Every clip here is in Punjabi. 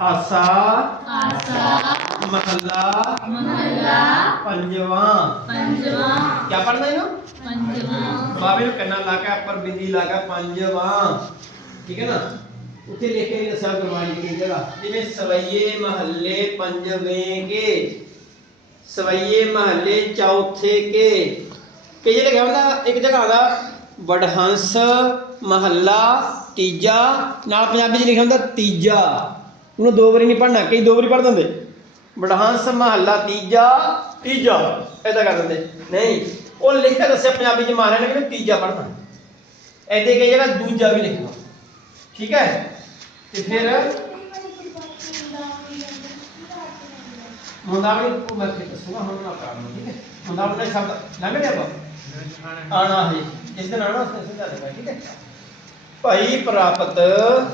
ਆਸਾ ਆਸਾ ਮਹੱਲਾ ਮਹੱਲਾ ਪੰਜਵਾਂ। ਪੰਜਵਾਂ। ਕੀ ਪੜਨਾ ਇਹਨੂੰ? ਪੰਜਵਾਂ। ਬਾਬੇ ਨੂੰ ਕੰਨਾ ਲਾ ਕੇ ਉੱਪਰ ਬਿੰਦੀ ਲਾ ਕੇ ਪੰਜਵਾਂ। ਠੀਕ ਹੈ ਨਾ? ਉੱਥੇ ਲਿਖ ਕੇ ਦੱਸਿਆ ਗੁਰਬਾਣੀ ਦੀ ਜਗ੍ਹਾ? ਜਿਵੇਂ ਸਵਈਏ ਮਹੱਲੇ ਪੰਜਵੇਂ ਕੇ ਸਵਈਏ ਮਹੱਲੇ ਚੌਥੇ ਕੇ। ਕਈ ਜਗ੍ਹਾ ਹੁੰਦਾ ਇੱਕ ਜਗ੍ਹਾ ਦਾ ਵਡਹੰਸ ਮਹੱਲਾ ਤੀਜਾ। ਨਾਲ ਪੰਜਾਬੀ 'ਚ ਲਿਖਿਆ ਹੁੰਦਾ ਤੀਜਾ। ਉਹਨੂੰ ਦੋ ਵਾਰੀ ਨਹੀਂ ਪੜ੍ਹਨਾ ਕਈ ਦੋ ਵਾਰੀ ਪੜ੍ਹ ਦਿੰਦੇ। ਵਡਹੰਸ ਮਹੱਲਾ ਤੀਜਾ। ਤੀਜਾ। ਐਦਾਂ ਕਰ ਦਿੰਦੇ। ਨਹੀਂ ਉਹ ਲਿਖ ਕੇ ਦੱਸਿਆ ਪੰਜਾਬੀ 'ਚ ਮਹਾਰਾਜ ਨੇ ਕਿ ਤੀਜਾ ਪੜ੍ਹਨਾ। ਐਦੇ ਕਈ ਜਗ੍ਹਾ ਦੂਜਾ ਵੀ ਲਿਖਣਾ। ਠੀਕ ਹੈ? ਤੇ ਫਿਰ ਮੁੰਦਾਵਣੀ ਉਹ ਮੈਂ ਫਿਰ ਦੱਸੂਗਾ ਹੁਣ ਨਾ ਕਰਾਂਗਾ ਠੀਕ ਹੈ? ਮੁੰਦਾਵਣੀ ਸ਼ਬਦ ਲੰਘ ਗਿਆ ਬਾ ਆਣਾ ਹੈ। ਜਿਸ ਦਿਨ ਆਣਾ? ਉਸ ਦਿਨ ਸਮਝਾ ਦੇਗਾ ਠੀਕ ਹੈ? ਭਾਈ ਪ੍ਰਾਪਤ।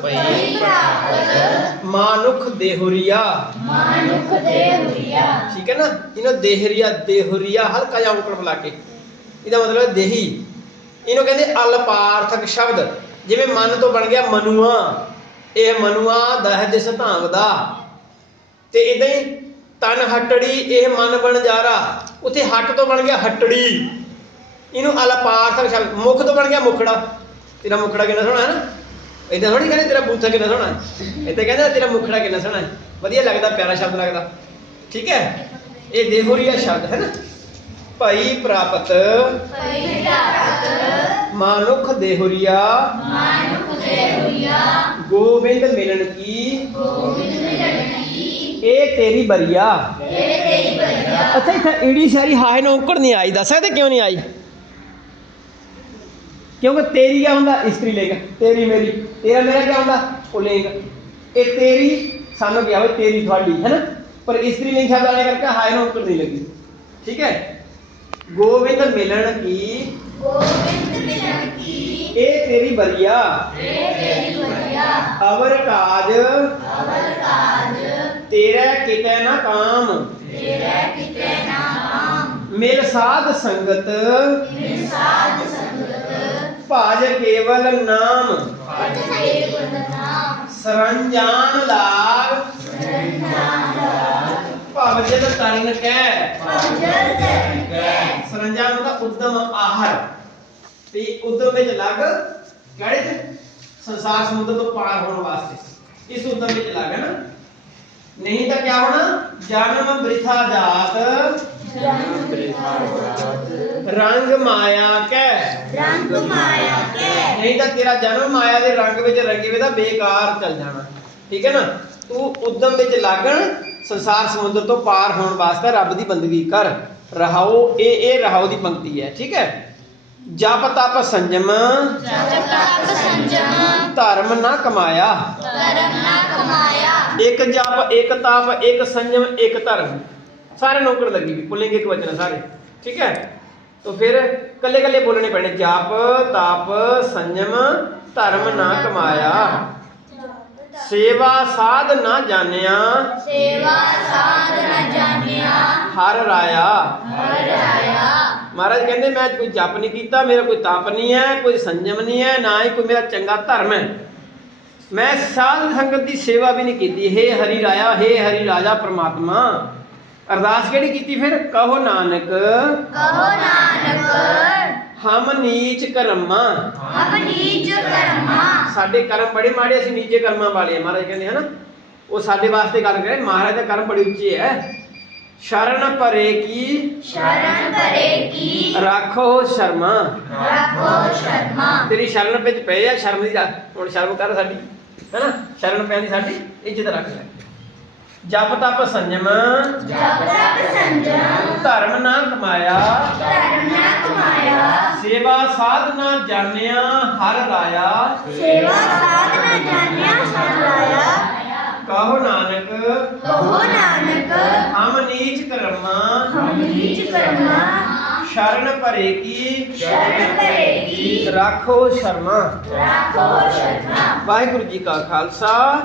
ਭਈ ਪ੍ਰਾਪਤ। ਮਾਨੁਖ ਦੇਹੁਰੀਆ। ਮਾਨੁਖ ਦੇ ਹੁਰੀਆ ਠੀਕ ਹੈ ਨਾ? ਇਹਨੂੰ ਦੇਹਰੀਆ ਦੇਹੁਰੀਆ ਹਲਕਾ ਜਿਹਾ ਔਂਕੜ ਬੁਲਾ ਕੇ। ਇਹਦਾ ਮਤਲਬ ਹੈ ਦੇਹੀ। ਇਹਨੂੰ ਕਹਿੰਦੇ ਅਲਪਾਰਥਕ ਸ਼ਬਦ। ਜਿਵੇਂ ਮਨ ਤੋਂ ਬਣ ਗਿਆ ਮਨੂਆ। ਇਹ ਮਨੂਆ ਦਹਿ ਦਿਸ ਧਾਂਗ ਦਾ। ਤੇ ਇਦਾਂ ਹੀ ਤਨ ਹਟੜੀ ਇਹ ਮਨ ਬਣ ਜਾਰਾ। ਉੱਥੇ ਹੱਟ ਤੋਂ ਬਣ ਗਿਆ ਹਟੜੀ। ਇਹਨੂੰ ਅਲਪਾਰਥਕ ਸ਼ਬਦ। ਮੁਖ ਤੋਂ ਬਣ ਗਿਆ ਮੁਖੜਾ। ਤੇਰਾ ਮੁਖੜਾ ਕਿੰਨਾ ਸੋਹਣਾ ਹੈ ਨਾ? ਇਦਾਂ ਥੋੜੀ ਕਹਿੰਦੇ ਤੇਰਾ ਬੂਥਾ ਕਿੰਨਾ ਸੋਹਣਾ ਹੈ? ਇੱਥੇ ਕਹਿੰਦਾ ਤੇਰਾ ਮੁਖੜਾ ਕਿੰਨਾ ਸੋਹਣਾ ਹੈ। ਵਧੀਆ ਲੱਗਦਾ ਪਿਆਰਾ ਸ਼ਬਦ ਲੱਗਦਾ। ਠੀਕ ਹੈ? ਇਹ ਦੇਹੁਰੀਆ ਸ਼ਬਦ ਹੈ ਨਾ? ਭਾਈ ਪ੍ਰਾਪਤ। ਭਈ ਪ੍ਰਾਪਤ। ਮਾਨੁਖ ਦੇਹੁਰੀਆ ਮਾਨੁਖ ਦੇ ਹੁਰੀਆ ਗੋਬਿੰਦ ਮਿਲਣ ਕੀ? ਗੋਬਿੰਦ ਮਿਲਣੀ ਇਹ ਤੇਰੀ ਬਰੀਆ। ਇਹ ਤੇਰੀ ਬਰੀਆ। ਅੱਛਾ ਇੱਥੇ ਈੜੀ ਸਾਰੀ ਹਾਏ ਨੂੰ ਔਂਕੜ ਨਹੀਂ ਆਈ ਦੱਸ ਸਕਦੇ ਕਿਉਂ ਨਹੀਂ ਆਈ? ਕਿਉਂਕਿ ਤੇਰੀ ਕੀ ਹੁੰਦਾ ਇਸਤਰੀ ਲਿੰਗ ਤੇਰੀ ਮੇਰੀ ਤੇਰਾ ਮੇਰਾ ਕੀ ਹੁੰਦਾ? ਪੁਲਿੰਗ ਇਹ ਤੇਰੀ ਸਾਨੂੰ ਕੀ ਹੋਵੇ ਤੇਰੀ ਤੁਹਾਡੀ ਹੈ ਨਾ? ਪਰ ਇਸਤਰੀ ਲਿੰਗ ਸ਼ਬਦ ਆਣੇ ਕਰਕੇ ਨੂੰ ਔਂਕੜ ਨਹੀਂ ਲੱਗੀ। ਠੀਕ ਹੈ? ਗੋਬਿੰਦ ਮਿਲਣ ਕੀ? ਗੋਬਿੰਦ ਮਿਲਣੀ ਇਹ ਤੇਰੀ ਬਰੀਆ। ਇਹ ਤੇਰੀ ਬਰੀਆ। ਅਵਰ ਕਾਜ। ਅਵਲ ਕਾਜ। ਤੇਰਾ ਕਿਤੇ ਨਾ ਕਾਮ। ਤੇਰੇ ਕਿਤੇ ਨਾ ਕਾਮ। ਮਿਲ ਸਾਧ ਸੰਗਤ। ਮਿਲ ਭਾਜ ਕੇਵਲ ਨਾਮ। ਪਟ ਕੇਵਲ ਨਾਮ। ਸਰੰਜਾਨ ਲਾਗ। ਸਰੰਜਾਨ ਲਾਗ। ਭਵ ਜਦ ਤਰਨ ਕੈ। ਪੰਜਰ ਤਰਨ ਕੈ। ਸਰੰਜਾਨ ਹੁੰਦਾ ਉਦਮ ਆਹਰ। ਤੇ ਉਦਮ ਵਿੱਚ ਲੱਗ ਕਿਹੜੇ ਚ ਸੰਸਾਰ ਸਮੁੰਦਰ ਤੋਂ ਪਾਰ ਹੋਣ ਵਾਸਤੇ। ਇਸ ਉਦਮ ਵਿੱਚ ਲੱਗ ਹੈ ਨਾ। ਨਹੀਂ ਤਾਂ ਕੀ ਹੋਣਾ? ਜਨਮ ਬ੍ਰਿਥਾ ਜਾਤ। ਜਨਮ ਰੰਗ ਮਾਇਆ ਕੈ। ਰੰਗ ਮਾਇਆ ਕੈ। ਨਹੀਂ ਤਾਂ ਤੇਰਾ ਜਨਮ ਮਾਇਆ ਦੇ ਰੰਗ ਵਿੱਚ ਰੰਗੇ ਵੇ ਤਾਂ ਬੇਕਾਰ ਚੱਲ ਜਾਣਾ। ਠੀਕ ਹੈ ਨਾ? ਤੂੰ ਉਦਮ ਵਿੱਚ ਲੱਗਣ ਸੰਸਾਰ ਸਮੁੰਦਰ ਤੋਂ ਪਾਰ ਹੋਣ ਵਾਸਤੇ ਰੱਬ ਦੀ ਬੰਦਗੀ ਕਰ। ਰਹਾਓ ਇਹ ਇਹ ਰਹਾਓ ਦੀ ਪੰਕਤੀ ਹੈ। ਠੀਕ ਹੈ? ਜਪ ਤਪ ਸੰਜਮ। ਜਪ ਤਪ ਸੰਜਮ। ਧਰਮ ਨਾ ਕਮਾਇਆ। ਕਰਮ ਨਾ ਕਮਾਇਆ। ਇੱਕ ਜਪ ਇੱਕ ਤਪ ਇੱਕ ਸੰਜਮ ਇੱਕ ਧਰਮ। ਸਾਰੇ ਨੌਕਰ ਲੱਗੀ ਵੀ ਪੁੱਲਿੰਗ ਇੱਕ ਵਚਨ ਸਾਰੇ। ਠੀਕ ਹੈ? ਤਾਂ ਫਿਰ ਕੱਲੇ ਕੱਲੇ ਬੋਲਣੇ ਪੈਣੇ। ਜਪ ਤਪ ਸੰਜਮ ਧਰਮ ਨਾ ਕਮਾਇਆ। ਸੇਵਾ ਸਾਧ ਨਾ ਜਾਣਿਆ। ਸੇਵਾ ਸਾਧ ਨ ਜਾਣਿਆ। ਹਰ ਰਾਇਆ। ਹਰ ਆਇਆ ਮਹਾਰਾਜ ਕਹਿੰਦੇ ਮੈਂ ਕੋਈ ਜਪ ਨਹੀਂ ਕੀਤਾ ਮੇਰਾ ਕੋਈ ਤਪ ਨਹੀਂ ਹੈ ਕੋਈ ਸੰਜਮ ਨਹੀਂ ਹੈ ਨਾ ਹੀ ਕੋਈ ਮੇਰਾ ਚੰਗਾ ਧਰਮ ਹੈ। ਮੈਂ ਸਾਧ ਸੰਗਤ ਦੀ ਸੇਵਾ ਵੀ ਨਹੀਂ ਕੀਤੀ। ਹੇ ਹਰੀ ਰਾਇਆ ਹੇ ਹਰੀ ਰਾਜਾ ਪ੍ਰਮਾਤਮਾ। ਅਰਦਾਸ ਕਿਹੜੀ ਕੀਤੀ ਫਿਰ? ਕਹੋ ਨਾਨਕ। ਕਹੋ ਨਾਨਕ। ਹਮ ਨੀਚ ਕਰਮਾਂ। ਹਮ ਨੀਚ ਕਰਮਾ। ਸਾਡੇ ਕਰਮ ਬੜੇ ਮਾੜੇ ਅਸੀਂ ਨੀਚੇ ਕਰਮਾਂ ਵਾਲੇ ਆ ਮਹਾਰਾਜ ਕਹਿੰਦੇ ਹਨਾ ਉਹ ਸਾਡੇ ਵਾਸਤੇ ਗੱਲ ਕਰੇ। ਮਹਾਰਾਜ ਦਾ ਕਰਮ ਬੜੀ ਉੱਚੀ ਹੈ। ਸ਼ਰਨ ਪਰੇ ਕੀ? ਸ਼ਰਨ ਪਰੇ ਕੀ? ਰੱਖੋ ਸ਼ਰਮਾ। ਰੱਖੋ ਸ਼ਰਮਾ। ਤੇਰੀ ਸ਼ਰਨ ਵਿੱਚ ਪਏ ਆ। ਸ਼ਰਮ ਦੀ। ਹੁਣ ਸ਼ਰਮ ਕਰ ਸਾਡੀ। ਹੈਨਾ? ਸ਼ਰਨ ਪੈਣ ਸਾਡੀ ਇੱਜ਼ਤ ਰੱਖ ਲੈ। ਜਪ ਤਪ ਸੰਜਮ। ਜਪ ਤਪ ਸੰਜਮ। ਧਰਮ ਨਾ ਕਮਾਇਆ। ਧਰਮ ਨਾ ਕਮਾਇਆ। ਸੇਵਾ ਸਾਧ ਨਾ ਜਾਣਿਆ ਹਰ ਰਾਇਆ ਸੇਵਾ ਸਾਧ ਨ ਜਾਣਿਆ ਹਰ ਆਇਆ ਕਹੋ ਨਾਨਕ। ਕਹੋ ਨਾਨਕ। ਹਮ ਨੀਚ ਕਰਮਾਂ। ਹਮ ਨੀਚ ਕਰਮਾ। ਸ਼ਰਨ ਭਰੇ ਕੀ। ਸ਼ਰਨ ਪਰੇ ਕੀ। ਰੱਖੋ ਸ਼ਰਮਾ। ਰੱਖੋ ਸ਼ਰਮਾ। ਵਾਹਿਗੁਰੂ ਜੀ ਕਾ ਖਾਲਸਾ।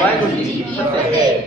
ਵਾਹਿਗੁਰੂ ਜੀ ਕੀ ਫਤਿਹ।